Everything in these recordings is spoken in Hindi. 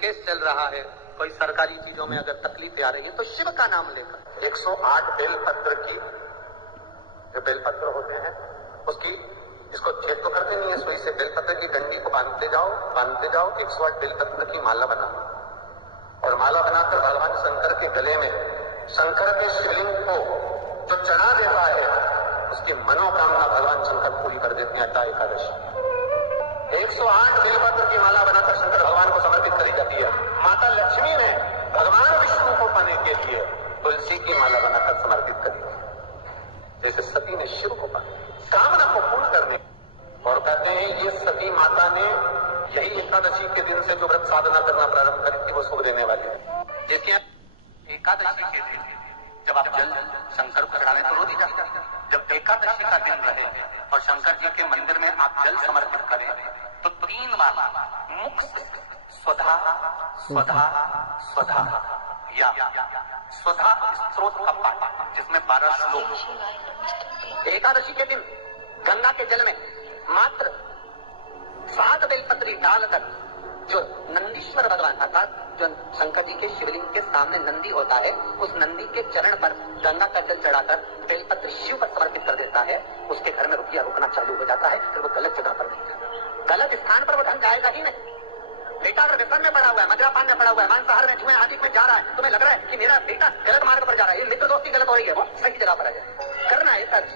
केस चल रहा है, कोई सरकारी चीजों में अगर तकलीफें आ रही है तो शिव का नाम लेकर 108 बेलपत्र की जो बेलपत्र होते हैं उसकी इसको छेद तो करते नहीं है, सुई से बेलपत्र की डंडी को बांधते जाओ 108 बेलपत्र की माला बनाओ और माला बनाकर भगवान शंकर के गले में शंकर के शिवलिंग को जो चढ़ा देता है उसकी मनोकामना भगवान शंकर पूरी कर देते हैं। अट्टा एकादशी 108 बेलपत्र की माला बनाकर शंकर भगवान को समर्पित करी जाती है। माता लक्ष्मी ने भगवान विष्णु को पाने के लिए तुलसी की माला बनाकर समर्पित करी, जैसे सती ने शिव को पाने कामना को पूर्ण करने। और कहते हैं ये सती माता ने यही एकादशी के दिन से जो व्रत साधना करना प्रारंभ करी थी वो सुख देने वाली है। जिसके एकादशी के दिन जब आप जल शंकर को चढ़ाने तो रोज ही जाते हैं, जब एकादशी का दिन रहे और शंकर जी के मंदिर में आप जल समर्पित करें तो 3 बार मुख से स्वधा स्वधा स्वधा या स्वधा स्त्रोत का पाठ जिसमें 12 श्लोक। एकादशी के दिन गंगा के जल में मात्र 7 बेलपत्री डालकर जो नंदीश्वर भगवान अर्थात जो शंकर जी के शिवलिंग के सामने नंदी होता है उस नंदी के चरण पर गंगा का जल चढ़ाकर बेलपत्र शिव पर समर्पित कर देता है, उसके घर में रुपया रुकना चालू हो जाता है। फिर वो गलत जगह पर नहीं जाता, गलत स्थान पर वो ढंग जाएगा ही नहीं। बेटा अगर व्यसन में पड़ा हुआ है, मदिरापान में पड़ा हुआ है, मांसाहार में जुए आदि में जा रहा है, तुम्हें लग रहा है कि मेरा बेटा गलत मार्ग पर जा रहा है, ये मित्र दोस्ती गलत हो रही है, वो सही जगह पर आ जाए। करना है सच।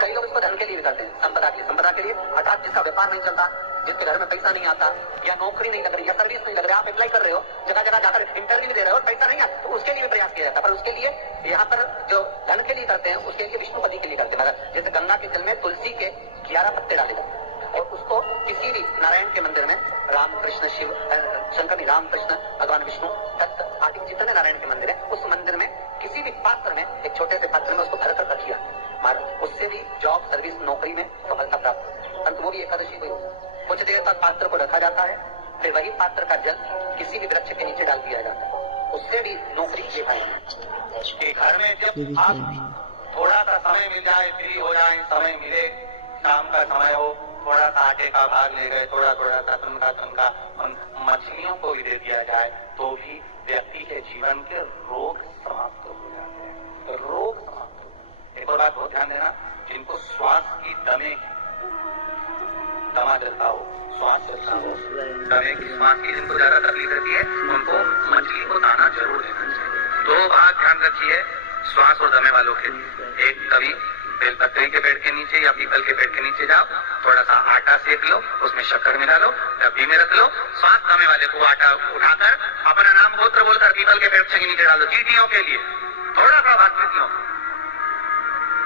कई लोग इसको धन के लिए भी करते हैं, संपदा के लिए अर्थात जिसका व्यापार नहीं चलता, जिसके घर में पैसा नहीं आता या नौकरी नहीं लग रही या सर्विस नहीं लग रही, आप अप्लाई कर रहे हो, जगह जगह जाकर इंटरव्यू दे रहे हो और पैसा नहीं आता, तो उसके लिए भी प्रयास किया जाता है। पर उसके लिए यहाँ पर जो धन के लिए करते हैं उसके लिए विष्णुपति के लिए करते हैं। जैसे गंगा के जल में तुलसी के 11 पत्ते डाले जाते हैं और उसको किसी भी नारायण के मंदिर में राम कृष्ण शिव शंकर राम कृष्ण भगवान विष्णु दत्त आदि जितने नारायण के मंदिर है उस मंदिर में किसी भी पात्र में एक छोटे से पात्र में उसको भर कर रखिए, उससे भी जॉब सर्विस नौकरी में सफलता प्राप्त। परंतु वो भी एकादशी को कुछ देर तक पात्र को रखा जाता है, फिर वही पात्र का जल किसी भी वृक्ष के नीचे डाल दिया जाता है, उससे भी नौकरी ले पाएंगे। घर में जब आप थोड़ा सा समय मिल जाए, फ्री हो जाए, समय मिले, शाम का समय हो, थोड़ा सा आटे का भाग ले गए, थोड़ा थोड़ा सा तनका मछलियों को भी दे दिया जाए तो भी व्यक्ति के जीवन के रोग समाप्त हो जाते हैं। रोग समाप्त हो। एक और बात बहुत ध्यान देना, जिनको श्वास की दमा चलता हो, श्वास चलता हो, दमे की श्वास की जिनको ज्यादा तकलीफ रहती है उनको मछली को दाना जरूर देना चाहिए। 2 बात ध्यान रखिए श्वास और दमे वालों के लिए। एक कभी बेलपत्री के पेड़ के नीचे या पीपल के पेड़ के नीचे जाओ, थोड़ा सा आटा सेक लो, उसमें शक्कर मिला लो, डब्बी में रख लो, श्वास दमे वाले को आटा उठाकर अपना नाम गोत्र बोलकर पीपल के पेड़ के नीचे डाल दो, चींटियों के लिए, थोड़ा सा भागतियों।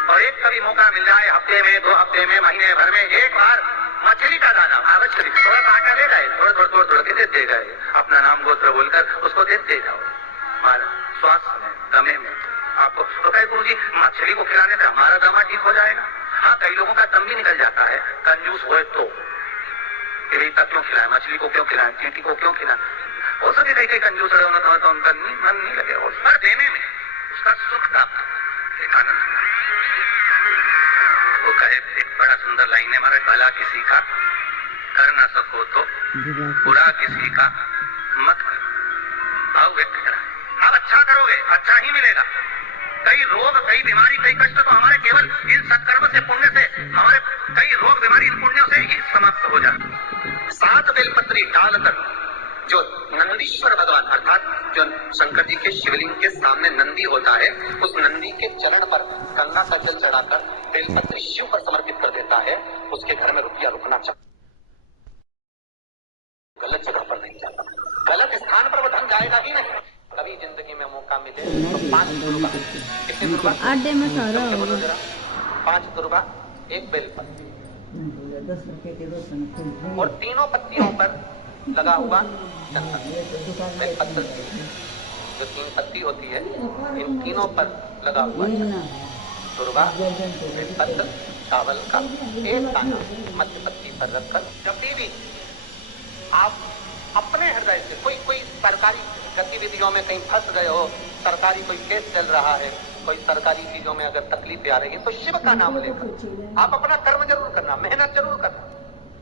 और एक कभी मौका मिल जाए हफ्ते में, 2 हफ्ते में, महीने भर में एक बार मछली का दाना भागवत शरीफ थोड़ा सा आटा ले जाए, थोड़ा के देते गए, अपना नाम गोत्र बोलकर उसको देते जाओ। श्वास में दमे में आपको तो कहे गुरु जी मछली को खिलाने से हमारा दमा ठीक हो जाएगा। हाँ, कई लोगों का दम भी निकल जाता है, कंजूस हो तो क्यों खिलाए, मछली को क्यों खिलाए, चींटी को क्यों खिलाए। हो सके कई कंजूस रहे होना तो उनका मन नहीं लगे, और पर देने में उसका सुख का एक आनंद। वो कहे एक बड़ा सुंदर लाइन है हमारे, भला किसी का कर ना सको तो बुरा किसी का मत करो। भाव व्यक्त करा, आप अच्छा करोगे अच्छा ही मिलेगा। कई रोग, कई बीमारी, कई कष्ट तो हमारे केवल इन सत्कर्म से, पुण्य से, हमारे कई रोग बीमारी इन पुण्यों से ही समाप्त हो जाए। 7 बेलपत्री डालकर जो नंदीश्वर भगवान अर्थात जो शंकर जी के शिवलिंग के सामने नंदी होता है उस नंदी के चरण पर गंगा का जल चढ़ाकर बेलपत्री शिव पर समर्पित कर देता है, उसके घर में रुपया रुकना चाहिए, गलत जगह पर नहीं जाता, गलत स्थान पर वो धन जाएगा ही नहीं। कभी जिंदगी में मौका मिले तो 5 दुर्गा, कितने दुर्गा? 8 में 5 दुर्गा, 1 बेलपत्र और तीनों पत्तियों पर लगा हुआ चंदन। बेलपत्र जो 3 पत्ती होती है इन तीनों पर लगा हुआ दुर्गा बेलपत्र चावल का 1 दाना मध्य पत्ती पर रखकर जब भी आप अपने हृदय से कोई सरकारी गतिविधियों में कहीं फंस गए हो, सरकारी कोई केस चल रहा है, कोई सरकारी चीजों में अगर तकलीफें आ रही है तो शिव का नाम लेकर आप अपना कर्म जरूर करना, मेहनत जरूर करना,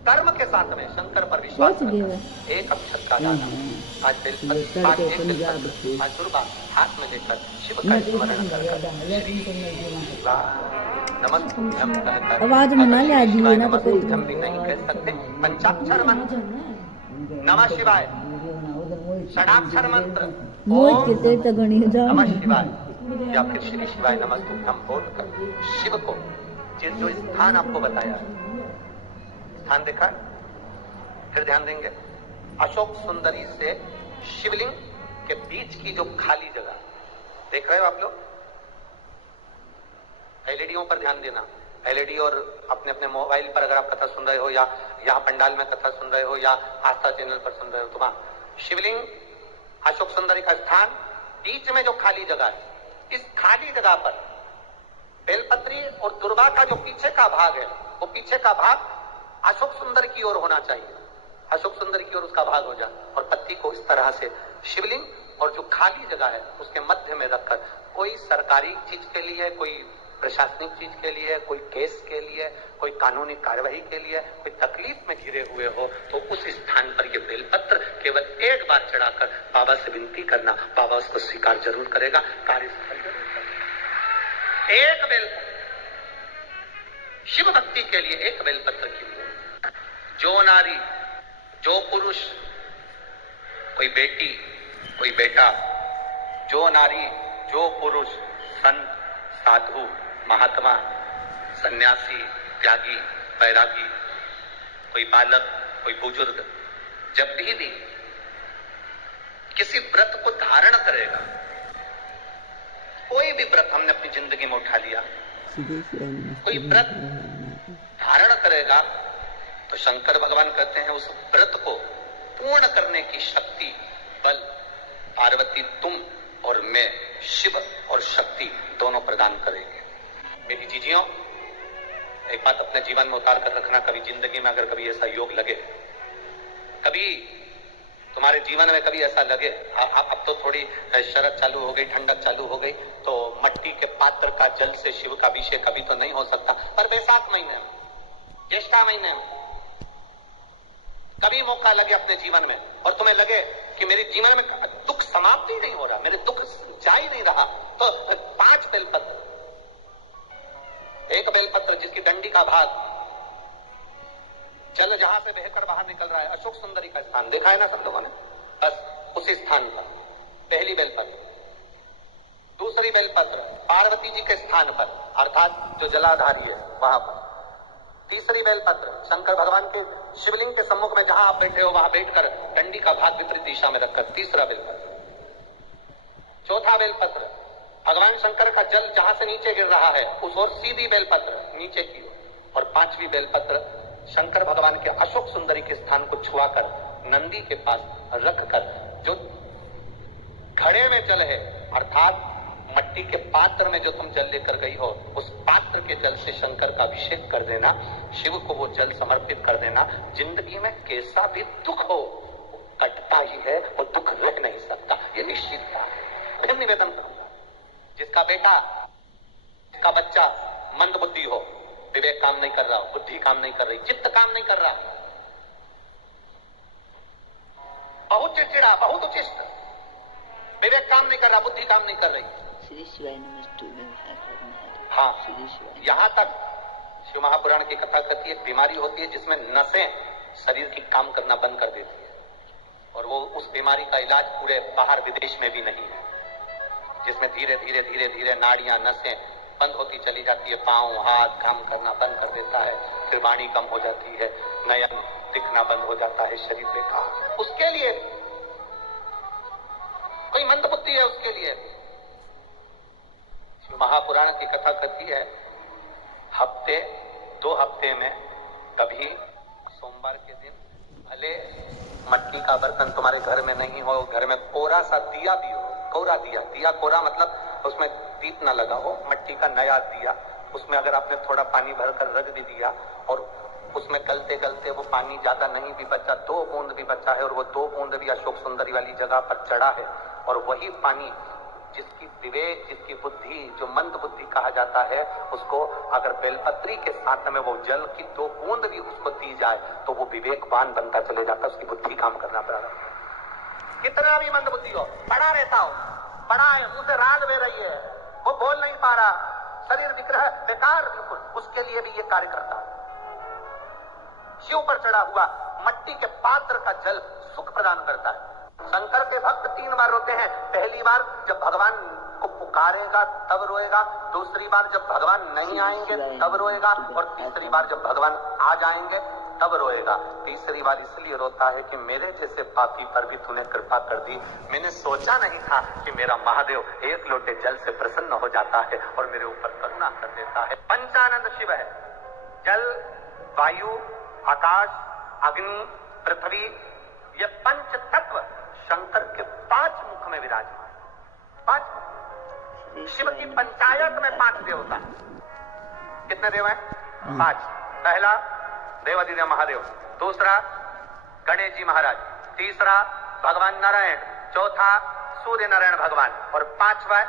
कर्म के साथ में शंकर पर विश्वास करना, 1 अक्षत का दाना आज बेलपत्र, आज एक बेलपत्र, आज दुर्बा हाथ में लेकर शिव का स्मरण कर नमस्तुभ्यं कहकर आवाज में ना ले दी ना तो नमस्तुभ्यं भी नहीं कह सकते। पंचाक्षर मंत्र नमः शिवाय, षडाक्षर मंत्र मोज के तेरे तक गणी जा नमः शिवाय या फिर श्री शिवाय नमस्तुभ्यं बोलकर शिव को जो स्थान आपको बताया, स्थान देखा, फिर ध्यान देंगे अशोक सुंदरी से शिवलिंग के बीच की जो खाली जगह देख रहे हो आप लोग, एलईडीओं पर ध्यान देना। एलईडी और अपने अपने मोबाइल पर अगर आप कथा सुन रहे हो या यहाँ पंडाल में कथा सुन रहे हो या आस्था चैनल पर सुन रहे हो, तो वहां शिवलिंग, अशोक सुंदरी का स्थान, बीच में जो खाली जगह है, इस खाली जगह पर बेलपत्री और दुर्वा का जो पीछे का भाग है, वो पीछे का भाग अशोक सुंदर की ओर होना चाहिए। अशोक सुंदर की ओर उसका भाग हो जाए और पत्ती को इस तरह से शिवलिंग और जो खाली जगह है उसके मध्य में रखकर, कोई सरकारी चीज के लिए, कोई प्रशासनिक चीज के लिए, कोई केस के लिए, कोई कानूनी कार्यवाही के लिए, कोई तकलीफ में घिरे हुए हो, तो उस स्थान पर ये बेलपत्र केवल एक बार चढ़ाकर बाबा से विनती करना, बाबा उसको स्वीकार जरूर करेगा, कार्य सफल जरूर करेगा। एक बेलपत्र शिव भक्ति के लिए, एक बेलपत्र के लिए जो नारी, जो पुरुष, कोई बेटी, कोई बेटा, जो नारी, जो पुरुष, संत, साधु, महात्मा, सन्यासी, त्यागी, बैरागी, कोई बालक, कोई बुजुर्ग, जब भी किसी व्रत को धारण करेगा, कोई भी व्रत हमने अपनी जिंदगी में उठा लिया, कोई व्रत धारण करेगा, तो शंकर भगवान कहते हैं उस व्रत को पूर्ण करने की शक्ति, बल पार्वती तुम और मैं, शिव और शक्ति दोनों प्रदान करेंगे। मेरी जीजियों, एक बात अपने जीवन में उतार कर रखना, कभी जिंदगी में अगर कभी ऐसा योग लगे, कभी तुम्हारे जीवन में कभी ऐसा लगे, अब तो थोड़ी शरद चालू हो गई, ठंडक चालू हो गई, तो मट्टी के पात्र का जल से शिव का अभिषेक कभी तो नहीं हो सकता, पर वैशाख महीने में, ज्येष्ठा महीने में कभी मौका लगे अपने जीवन में और तुम्हें लगे कि मेरे जीवन में दुख समाप्त ही नहीं हो रहा, मेरे दुख जा ही नहीं रहा, तो 5 बेलपत्र, एक बेलपत्र जिसकी डंडी का भाग जल जहां से बहकर बाहर निकल रहा है, अशोक सुंदरी का स्थान देखा है ना सब लोगों ने, बस उसी स्थान पर पहली बेलपत्र। दूसरी बेलपत्र पार्वती जी के स्थान पर, अर्थात जो जलाधारी है वहां पर। तीसरी बेलपत्र शंकर भगवान के शिवलिंग के सम्मुख में जहां आप बैठे हो वहां बैठकर डंडी का भाग विपरीत दिशा में रखकर, तीसरा बेलपत्र। चौथा बेलपत्र भगवान शंकर का जल जहां से नीचे गिर रहा है उस ओर सीधी बेलपत्र नीचे की ओर। और 5वीं बेलपत्र शंकर भगवान के अशोक सुंदरी के स्थान को छुआकर नंदी के पास रखकर, जो घड़े में जल है अर्थात मट्टी के पात्र में जो तुम जल लेकर गई हो, उस पात्र के जल से शंकर का अभिषेक कर देना, शिव को वो जल समर्पित कर देना। जिंदगी में कैसा भी दुख हो कटता ही है, वो दुख रह नहीं सकता, ये निश्चित था। फिर निवेदन करूंगा, जिसका बेटा, जिसका बच्चा मंद बुद्धि हो, विवेक काम नहीं कर रहा, बुद्धि काम नहीं कर रही, चित्त काम नहीं कर रहा, बहुत चिड़चिड़ा, बहुत उचिष्ट, विवेक काम नहीं कर रहा, बुद्धि काम नहीं कर रही, हाँ, यहाँ तक शिव महापुराण की कथा कहती है एक बीमारी होती है जिसमें नसें शरीर की काम करना बंद कर देती है, और वो उस बीमारी का इलाज पूरे बाहर विदेश में भी नहीं है, जिसमें धीरे धीरे धीरे धीरे नाड़ियां, नसें बंद होती चली जाती है, पांव हाथ काम करना बंद कर देता है, फिर वाणी कम हो जाती है, नयन दिखना बंद हो जाता है, शरीर बेकार। उसके लिए कोई मंदबुद्धि है, उसके लिए महापुराण की कथा कहती है हफ्ते 2 हफ्ते में कभी सोमवार के दिन भले मट्टी का बर्तन तुम्हारे घर में नहीं हो, घर में कोरा सा दिया भी हो, कोरा दिया, दिया कोरा मतलब उसमें दीप ना लगा हो, मट्टी का नया दिया, उसमें अगर आपने थोड़ा पानी भरकर रख भी दिया और उसमें गलते गलते वो पानी ज्यादा नहीं भी बचा, 2 बूंद भी बचा है और वो 2 बूंद भी अशोक सुंदरी वाली जगह पर चढ़ा है, और वही पानी जिसकी विवेक, जिसकी बुद्धि, जो मंद बुद्धि कहा जाता है, उसको अगर बेलपत्री के साथ में वो जल की 2 बूंद भी उसको दी जाए तो वो विवेकवान बनता चले जाता, उसकी बुद्धि काम करना प्रारंभ। कितना भी मंदबुद्धि हो, पड़ा रहता हो, पड़ा है, मुंह से राल बह रही है, वो बोल नहीं पा रहा, शरीर विग्रह बेकार बिल्कुल, उसके लिए भी ये कार्य करता है। शिव पर चढ़ा हुआ मट्टी के पात्र का जल सुख प्रदान करता है। शंकर के भक्त 3 बार रोते हैं। पहली बार जब भगवान को पुकारेगा तब रोएगा, दूसरी बार जब भगवान नहीं आएंगे तब रोएगा, और तीसरी बार जब भगवान आ जाएंगे तब रोएगा। तीसरी बार इसलिए रोता है कि मेरे जैसे पापी पर भी तूने कृपा कर दी। मैंने सोचा नहीं था कि मेरा महादेव एक लोटे जल से प्रसन्न हो जाता है और मेरे ऊपर करुणा कर देता है। पंचानंद शिव है। जल, वायु, आकाश, अग्नि, पृथ्वी, ये पंच तत्व शंकर के 5 मुख में विराजमान। 5 शिव की पंचायत में 5 देवता। कितने देव हैं? 5। पहला देवाधिदेव महादेव, दूसरा गणेश जी महाराज, तीसरा भगवान नारायण, चौथा सूर्य नारायण भगवान, और 5वां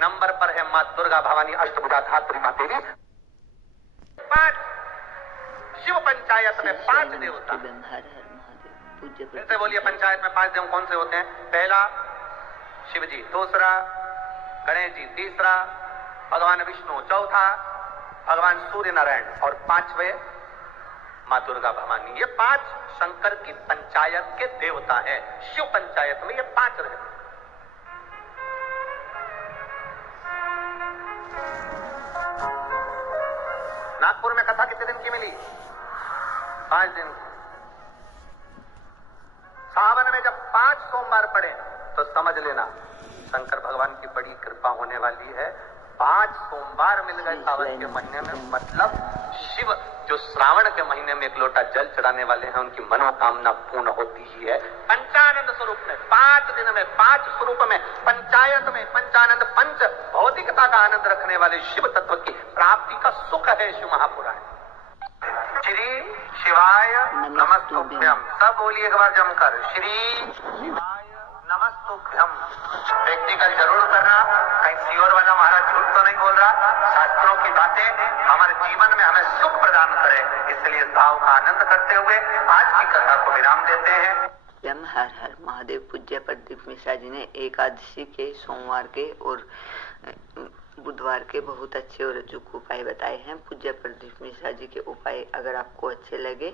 नंबर पर है मां दुर्गा भवानी अष्टभुजा धात्री मां देवी। 5 शिव पंचायत में 5 देवता। फिर से बोलिए, पंचायत में 5 देव कौन से होते हैं? पहला शिव जी, दूसरा गणेश जी, तीसरा भगवान विष्णु, चौथा भगवान सूर्य नारायण, और 5वें मां दुर्गा भवानी। ये 5 शंकर की पंचायत के देवता हैं। शिव पंचायत में ये 5 रहते। नागपुर में कथा कितने दिन की मिली? 5 दिन की। सावन में जब 5 सोमवार पड़े तो समझ लेना शंकर भगवान की बड़ी कृपा होने वाली है। 5 सोमवार मिल गए सावन के महीने में, मतलब शिव जो श्रावण के महीने में 1 लोटा जल चढ़ाने वाले हैं उनकी मनोकामना पूर्ण होती ही है। पंचानंद स्वरूप में 5 दिन में 5 स्वरूप में पंचायत में पंचानंद पंच भौतिकता का आनंद रखने वाले शिव तत्व की प्राप्ति का सुख है शिव महापुराण। श्री शिवाय नमस्तुभ्यम। सब बोलिए एक बार जमकर, श्री शिवाय नमस्तुभ्यम। प्रैक्टिकल जरूर करना, कहीं सियोर वाला महाराज झूठ तो नहीं बोल रहा। शास्त्रों की बातें हमारे जीवन में हमें सुख प्रदान करें, इसलिए इस भाव का आनंद करते हुए आज की कथा को विराम देते हैं। हर हर महादेव। पूज्य प्रदीप मिश्रा जी ने एकादशी के, सोमवार के और बुधवार के बहुत अच्छे और अचूक उपाय बताए हैं। पूज्य प्रदीप मिश्रा जी के उपाय अगर आपको अच्छे लगे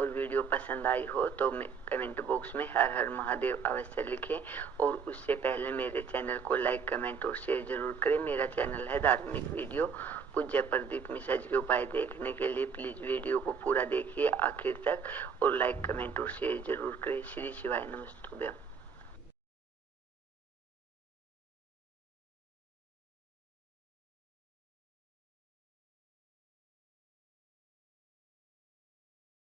और वीडियो पसंद आई हो तो कमेंट बॉक्स में हर हर महादेव अवश्य लिखें, और उससे पहले मेरे चैनल को लाइक, कमेंट और शेयर जरूर करें। मेरा चैनल है धार्मिक वीडियो। पूज्य प्रदीप मिश्रा जी के उपाय देखने के लिए प्लीज वीडियो को पूरा देखिए आखिर तक, और लाइक, कमेंट और शेयर जरूर करें। श्री शिवाय नमस्तुभ्यम।